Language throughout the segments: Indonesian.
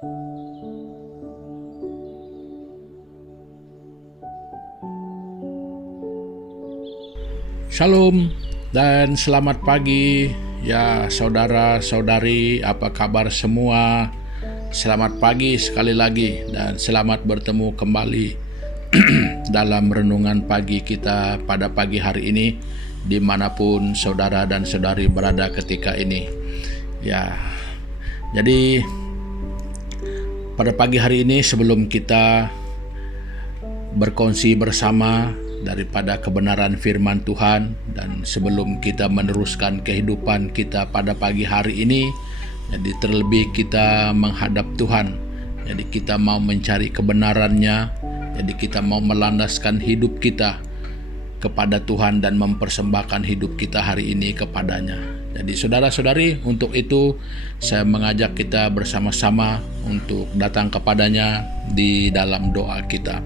Shalom dan selamat pagi ya saudara-saudari, apa kabar semua? Selamat pagi sekali lagi dan selamat bertemu kembali dalam renungan pagi kita pada pagi hari ini dimanapun saudara dan saudari berada ketika ini. Ya, jadi pada pagi hari ini sebelum kita berkongsi bersama daripada kebenaran firman Tuhan dan sebelum kita meneruskan kehidupan kita pada pagi hari ini, jadi terlebih kita menghadap Tuhan, jadi kita mau mencari kebenarannya, jadi kita mau melandaskan hidup kita kepada Tuhan dan mempersembahkan hidup kita hari ini kepadanya. Jadi saudara-saudari, untuk itu saya mengajak kita bersama-sama untuk datang kepadanya di dalam doa kita.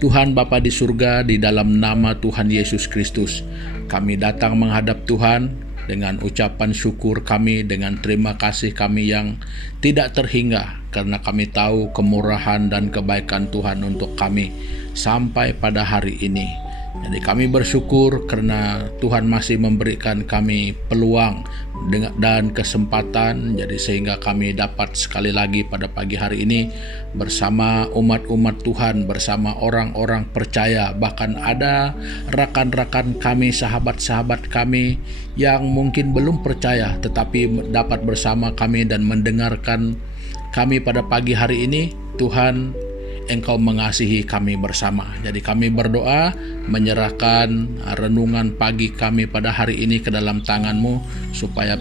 Tuhan Bapa di surga, di dalam nama Tuhan Yesus Kristus, kami datang menghadap Tuhan dengan ucapan syukur kami, dengan terima kasih kami yang tidak terhingga, karena kami tahu kemurahan dan kebaikan Tuhan untuk kami sampai pada hari ini. Jadi kami bersyukur karena Tuhan masih memberikan kami peluang dan kesempatan, jadi sehingga kami dapat sekali lagi pada pagi hari ini bersama umat-umat Tuhan, bersama orang-orang percaya, bahkan ada rekan-rekan kami, sahabat-sahabat kami yang mungkin belum percaya tetapi dapat bersama kami dan mendengarkan kami pada pagi hari ini. Tuhan, Engkau mengasihi kami bersama. Jadi kami berdoa menyerahkan renungan pagi kami pada hari ini ke dalam tangan-Mu, supaya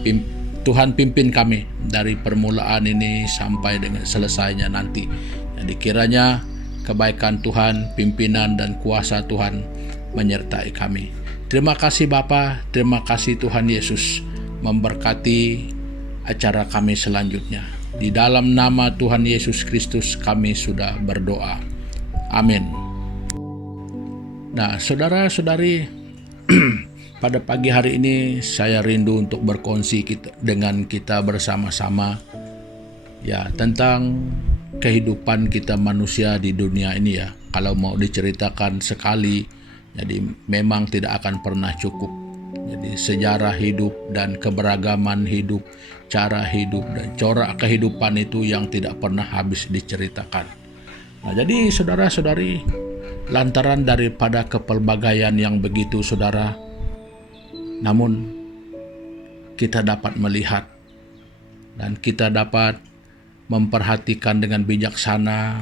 Tuhan pimpin kami dari permulaan ini sampai dengan selesainya nanti. Jadi kiranya kebaikan Tuhan, pimpinan dan kuasa Tuhan menyertai kami. Terima kasih Bapa, terima kasih Tuhan Yesus, memberkati acara kami selanjutnya. Di dalam nama Tuhan Yesus Kristus kami sudah berdoa. Amin. Nah, saudara-saudari, pada pagi hari ini saya rindu untuk berkongsi dengan kita bersama-sama ya tentang kehidupan kita manusia di dunia ini ya. Kalau mau diceritakan sekali, jadi memang tidak akan pernah cukup. Jadi sejarah hidup dan keberagaman hidup, cara hidup dan corak kehidupan itu yang tidak pernah habis diceritakan. Nah, jadi saudara-saudari, lantaran daripada kepelbagaian yang begitu saudara, namun kita dapat melihat dan kita dapat memperhatikan dengan bijaksana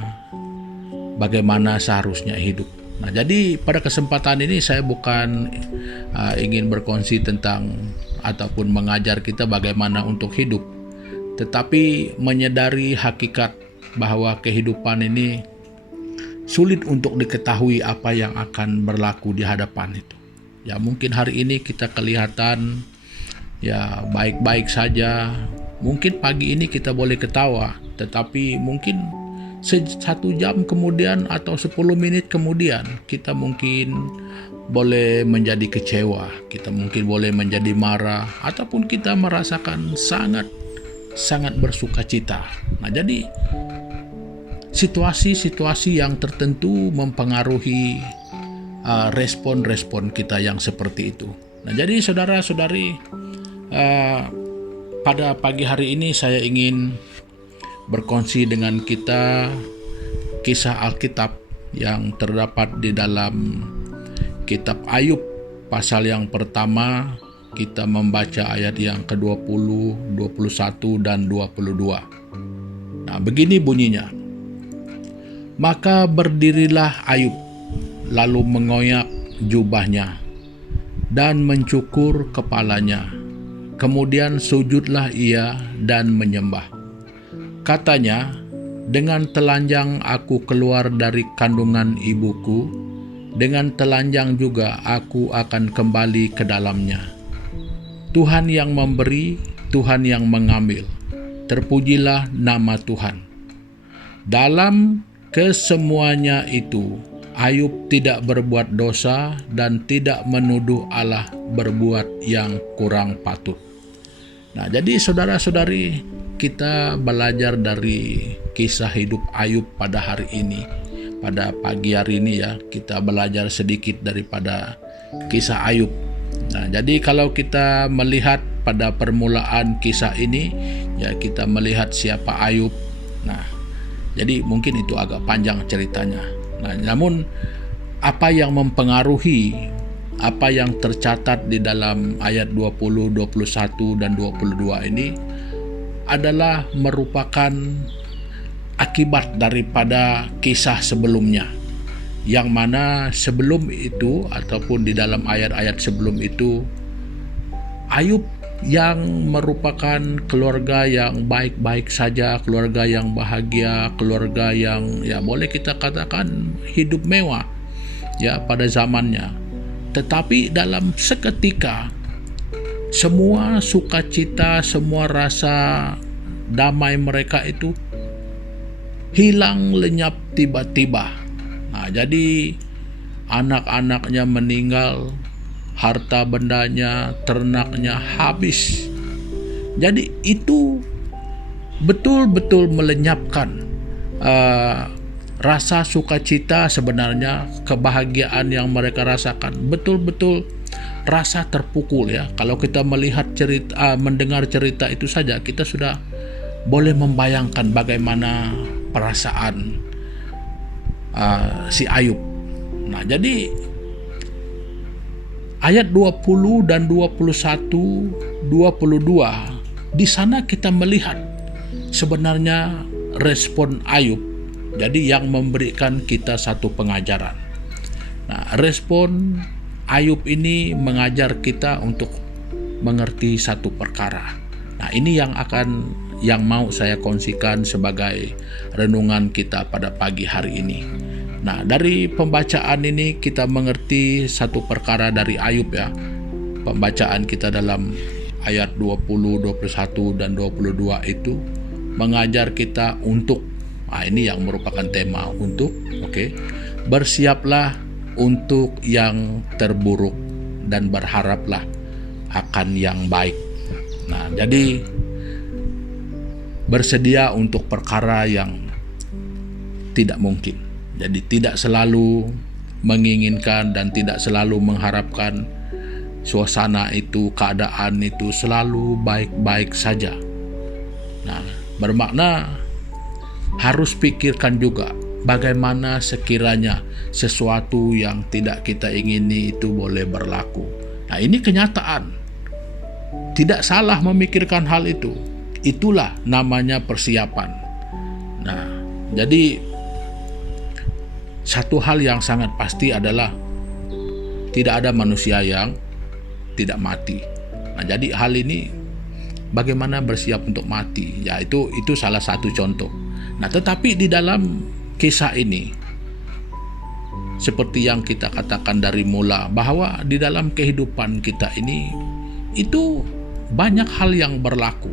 bagaimana seharusnya hidup. Nah, jadi pada kesempatan ini saya bukan ingin berkongsi tentang ataupun mengajar kita bagaimana untuk hidup, tetapi menyadari hakikat bahwa kehidupan ini sulit untuk diketahui apa yang akan berlaku di hadapan itu. Ya, mungkin hari ini kita kelihatan ya baik-baik saja, mungkin pagi ini kita boleh ketawa, tetapi mungkin 1 jam kemudian atau 10 menit kemudian kita mungkin boleh menjadi kecewa, kita mungkin boleh menjadi marah, ataupun kita merasakan sangat bersuka cita. Nah, jadi situasi-situasi yang tertentu mempengaruhi respon-respon kita yang seperti itu. Nah, jadi saudara-saudari, pada pagi hari ini saya ingin berkongsi dengan kita kisah Alkitab yang terdapat di dalam kitab Ayub pasal yang pertama. Kita membaca ayat yang ke-20, 21 dan 22. Nah, begini bunyinya. Maka berdirilah Ayub, lalu mengoyak jubahnya dan mencukur kepalanya. Kemudian sujudlah ia dan menyembah. Katanya, dengan telanjang aku keluar dari kandungan ibuku, dengan telanjang juga aku akan kembali ke dalamnya. Tuhan yang memberi, Tuhan yang mengambil. Terpujilah nama Tuhan. Dalam kesemuanya itu, Ayub tidak berbuat dosa dan tidak menuduh Allah berbuat yang kurang patut. Nah, jadi saudara-saudari, kita belajar dari kisah hidup Ayub pada hari ini. Pada pagi hari ini ya, kita belajar sedikit daripada kisah Ayub. Nah, jadi kalau kita melihat pada permulaan kisah ini, ya kita melihat siapa Ayub. Nah, jadi mungkin itu agak panjang ceritanya. Nah, namun apa yang mempengaruhi, apa yang tercatat di dalam ayat 20, 21, dan 22 ini adalah merupakan akibat daripada kisah sebelumnya, yang mana sebelum itu ataupun di dalam ayat-ayat sebelum itu, Ayub yang merupakan keluarga yang baik-baik saja, keluarga yang bahagia, keluarga yang ya boleh kita katakan hidup mewah ya pada zamannya. Tetapi dalam seketika semua sukacita, semua rasa damai mereka itu hilang lenyap tiba-tiba. Nah, jadi anak-anaknya meninggal, harta bendanya, ternaknya habis. Jadi itu betul-betul melenyapkan rasa sukacita sebenarnya, kebahagiaan yang mereka rasakan. Betul-betul rasa terpukul ya. Kalau kita melihat cerita, mendengar cerita itu saja, kita sudah boleh membayangkan bagaimana perasaan si Ayub. Nah, jadi ayat 20 dan 21, 22 di sana kita melihat sebenarnya respon Ayub. Jadi yang memberikan kita satu pengajaran. Nah, respon Ayub ini mengajar kita untuk mengerti satu perkara. Nah, ini yang mau saya kongsikan sebagai renungan kita pada pagi hari ini. Nah, dari pembacaan ini kita mengerti satu perkara dari Ayub ya. Pembacaan kita dalam ayat 20, 21 dan 22 itu mengajar kita untuk, ini yang merupakan tema untuk, bersiaplah untuk yang terburuk dan berharaplah akan yang baik. Nah, jadi bersedia untuk perkara yang tidak mungkin. Jadi tidak selalu menginginkan dan tidak selalu mengharapkan suasana itu, keadaan itu selalu baik-baik saja. Nah, bermakna harus pikirkan juga bagaimana sekiranya sesuatu yang tidak kita ingini itu boleh berlaku. Nah, ini kenyataan. Tidak salah memikirkan hal itu. Itulah namanya persiapan. Nah, jadi satu hal yang sangat pasti adalah tidak ada manusia yang tidak mati. Nah, jadi hal ini bagaimana bersiap untuk mati, ya itu salah satu contoh. Nah, tetapi di dalam kisah ini seperti yang kita katakan dari mula, bahwa di dalam kehidupan kita ini itu banyak hal yang berlaku.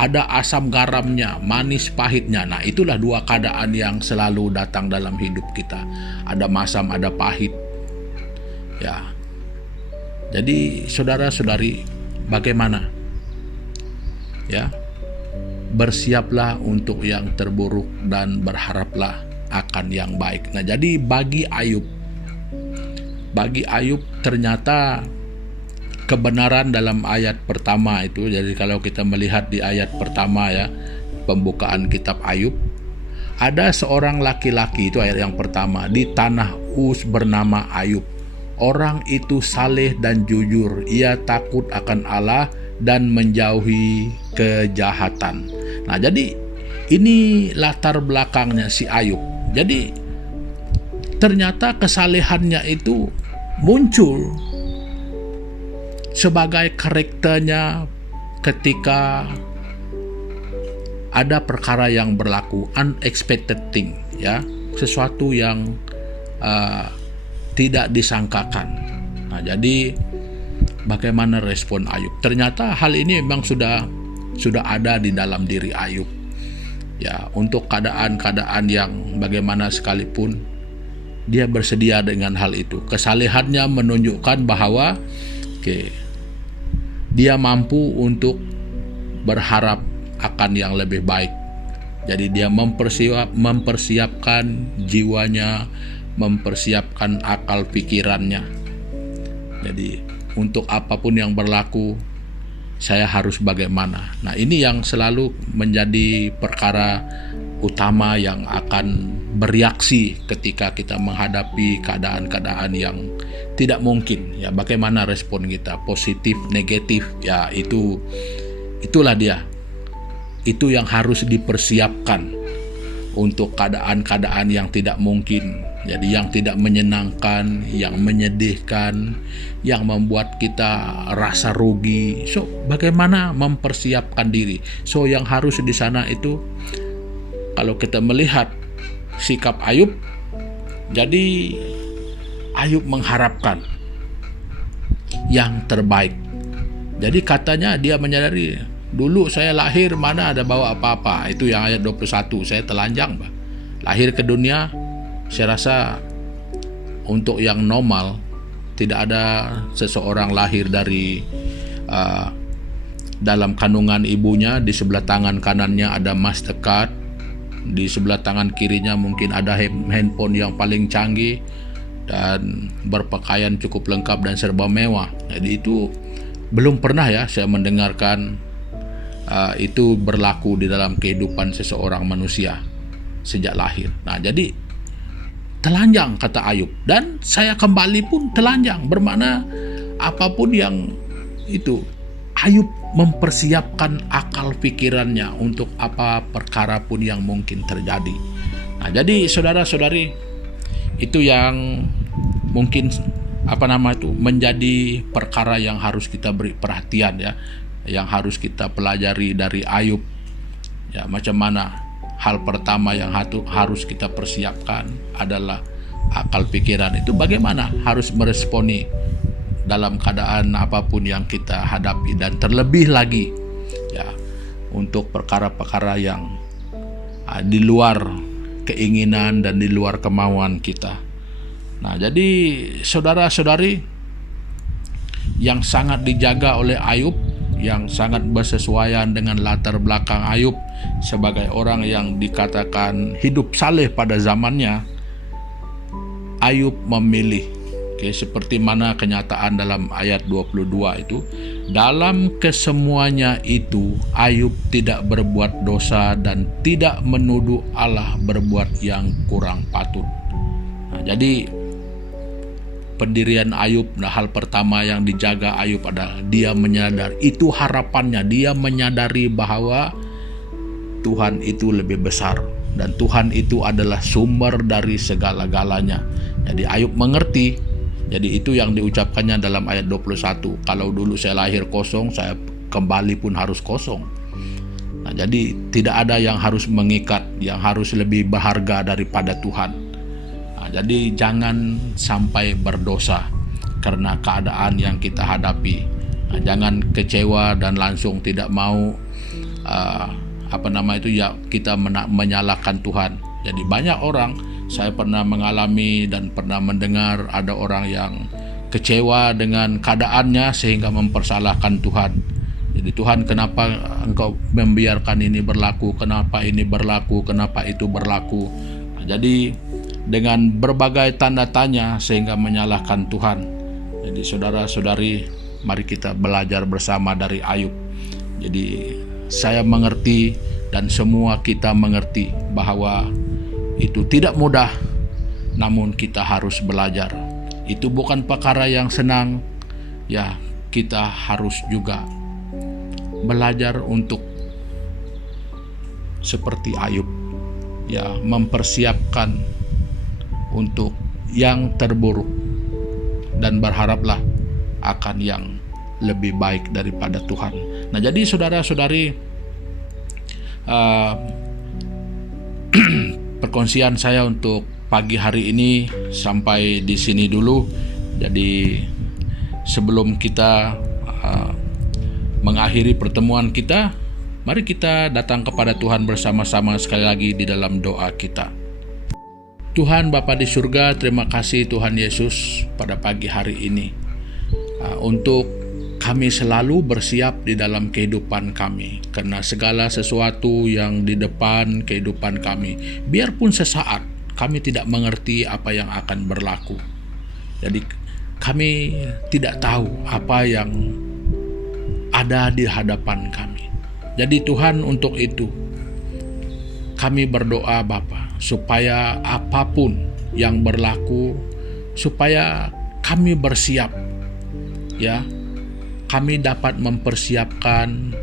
Ada asam garamnya, manis pahitnya. Nah, itulah dua keadaan yang selalu datang dalam hidup kita. Ada masam, ada pahit. Ya. Jadi saudara-saudari, bagaimana? Ya. Bersiaplah untuk yang terburuk dan berharaplah akan yang baik. Nah, jadi bagi Ayub ternyata kebenaran dalam ayat pertama itu. Jadi kalau kita melihat di ayat pertama ya, pembukaan kitab Ayub, ada seorang laki-laki, itu ayat yang pertama, di tanah Uz bernama Ayub. Orang itu saleh dan jujur, ia takut akan Allah dan menjauhi kejahatan. Nah, jadi ini latar belakangnya si Ayub. Jadi ternyata kesalehannya itu muncul sebagai karakternya ketika ada perkara yang berlaku, unexpected thing ya, sesuatu yang tidak disangkakan. Nah, jadi bagaimana respon Ayub? Ternyata hal ini memang sudah ada di dalam diri Ayub. Ya, untuk keadaan-keadaan yang bagaimana sekalipun dia bersedia dengan hal itu. Kesalehannya menunjukkan bahwa dia mampu untuk berharap akan yang lebih baik. Jadi dia mempersiapkan jiwanya, mempersiapkan akal pikirannya. Jadi untuk apapun yang berlaku, saya harus bagaimana. Nah, ini yang selalu menjadi perkara utama yang akan bereaksi ketika kita menghadapi keadaan-keadaan yang tidak mungkin. Ya, bagaimana respon kita? Positif, negatif, ya itulah dia. Itu yang harus dipersiapkan untuk keadaan-keadaan yang tidak mungkin. Jadi yang tidak menyenangkan, yang menyedihkan, yang membuat kita rasa rugi. So, bagaimana mempersiapkan diri? So, yang harus di sana itu, kalau kita melihat sikap Ayub, jadi Ayub mengharapkan yang terbaik. Jadi katanya dia menyadari, dulu saya lahir mana ada bawa apa-apa. Itu yang ayat 21, saya telanjang, Pak. Lahir ke dunia, saya rasa untuk yang normal, tidak ada seseorang lahir dari dalam kandungan ibunya, di sebelah tangan kanannya ada Mastercard, di sebelah tangan kirinya mungkin ada handphone yang paling canggih, dan berpakaian cukup lengkap dan serba mewah. Jadi itu belum pernah ya saya mendengarkan itu berlaku di dalam kehidupan seseorang manusia sejak lahir. Nah, jadi telanjang kata Ayub, dan saya kembali pun telanjang, bermakna apapun yang itu, Ayub mempersiapkan akal pikirannya untuk apa perkara pun yang mungkin terjadi. Nah, jadi saudara-saudari, itu yang mungkin menjadi perkara yang harus kita beri perhatian ya, yang harus kita pelajari dari Ayub. Ya, macam mana? Hal pertama yang harus kita persiapkan adalah akal pikiran. Itu bagaimana harus meresponi dalam keadaan apapun yang kita hadapi, dan terlebih lagi ya untuk perkara-perkara yang di luar keinginan dan di luar kemauan kita. Nah, jadi saudara-saudari, yang sangat dijaga oleh Ayub, yang sangat bersesuaian dengan latar belakang Ayub sebagai orang yang dikatakan hidup saleh pada zamannya, Ayub memilih, seperti mana kenyataan dalam ayat 22 itu, dalam kesemuanya itu Ayub tidak berbuat dosa dan tidak menuduh Allah berbuat yang kurang patut. Nah, jadi pendirian Ayub, hal pertama yang dijaga Ayub adalah dia menyadari, itu harapannya, dia menyadari bahwa Tuhan itu lebih besar dan Tuhan itu adalah sumber dari segala-galanya. Jadi Ayub mengerti. Jadi itu yang diucapkannya dalam ayat 21, kalau dulu saya lahir kosong, saya kembali pun harus kosong. Nah, jadi tidak ada yang harus mengikat, yang harus lebih berharga daripada Tuhan. Jadi jangan sampai berdosa karena keadaan yang kita hadapi. Jangan kecewa dan langsung tidak mau kita menyalahkan Tuhan. Jadi banyak orang, saya pernah mengalami dan pernah mendengar ada orang yang kecewa dengan keadaannya sehingga mempersalahkan Tuhan. Jadi Tuhan, kenapa engkau membiarkan ini berlaku, kenapa ini berlaku, kenapa itu berlaku. Jadi dengan berbagai tanda tanya sehingga menyalahkan Tuhan. Jadi saudara-saudari, mari kita belajar bersama dari Ayub. Jadi saya mengerti dan semua kita mengerti bahwa itu tidak mudah, namun kita harus belajar. Itu bukan perkara yang senang. Ya, kita harus juga belajar untuk seperti Ayub, ya, mempersiapkan untuk yang terburuk dan berharaplah akan yang lebih baik daripada Tuhan. Nah, jadi saudara-saudari, perkongsian saya untuk pagi hari ini sampai di sini dulu. Jadi sebelum kita mengakhiri pertemuan kita, mari kita datang kepada Tuhan bersama-sama sekali lagi di dalam doa kita. Tuhan Bapa di surga, terima kasih Tuhan Yesus pada pagi hari ini untuk kami selalu bersiap di dalam kehidupan kami, karena segala sesuatu yang di depan kehidupan kami, biarpun sesaat kami tidak mengerti apa yang akan berlaku. Jadi kami tidak tahu apa yang ada di hadapan kami. Jadi Tuhan, untuk itu kami berdoa Bapa, supaya apapun yang berlaku, supaya kami bersiap, ya, kami dapat mempersiapkan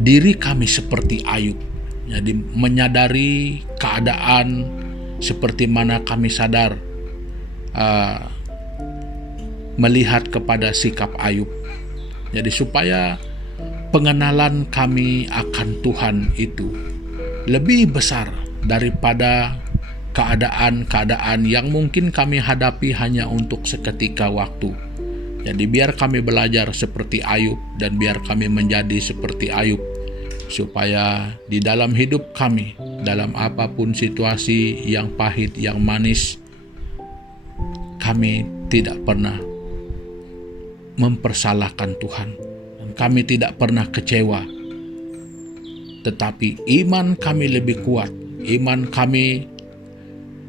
diri kami seperti Ayub. Jadi menyadari keadaan seperti mana kami sadar melihat kepada sikap Ayub. Jadi supaya pengenalan kami akan Tuhan itu lebih besar daripada keadaan-keadaan yang mungkin kami hadapi hanya untuk seketika waktu. Jadi biar kami belajar seperti Ayub, dan biar kami menjadi seperti Ayub, supaya di dalam hidup kami, dalam apapun situasi yang pahit, yang manis, kami tidak pernah mempersalahkan Tuhan, dan kami tidak pernah kecewa. Tetapi iman kami lebih kuat, iman kami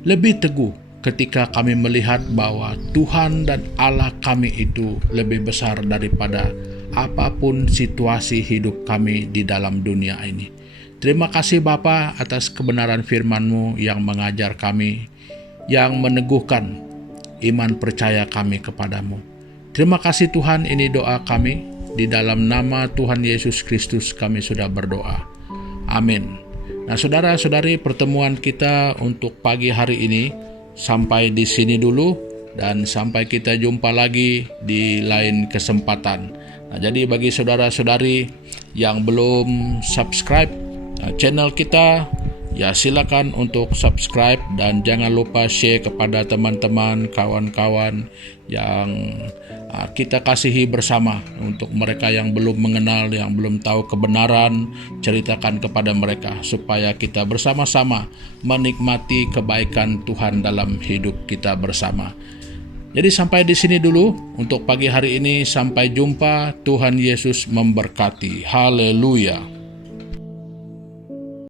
lebih teguh ketika kami melihat bahwa Tuhan dan Allah kami itu lebih besar daripada apapun situasi hidup kami di dalam dunia ini. Terima kasih Bapa atas kebenaran firman-Mu yang mengajar kami, yang meneguhkan iman percaya kami kepadamu. Terima kasih Tuhan, ini doa kami. Di dalam nama Tuhan Yesus Kristus kami sudah berdoa. Amin. Nah saudara-saudari, pertemuan kita untuk pagi hari ini sampai di sini dulu, dan sampai kita jumpa lagi di lain kesempatan. Nah, jadi bagi saudara-saudari yang belum subscribe channel kita, ya silakan untuk subscribe, dan jangan lupa share kepada teman-teman, kawan-kawan yang kita kasihi bersama. Untuk mereka yang belum mengenal, yang belum tahu kebenaran, ceritakan kepada mereka supaya kita bersama-sama menikmati kebaikan Tuhan dalam hidup kita bersama. Jadi sampai di sini dulu untuk pagi hari ini. Sampai jumpa. Tuhan Yesus memberkati. Haleluya.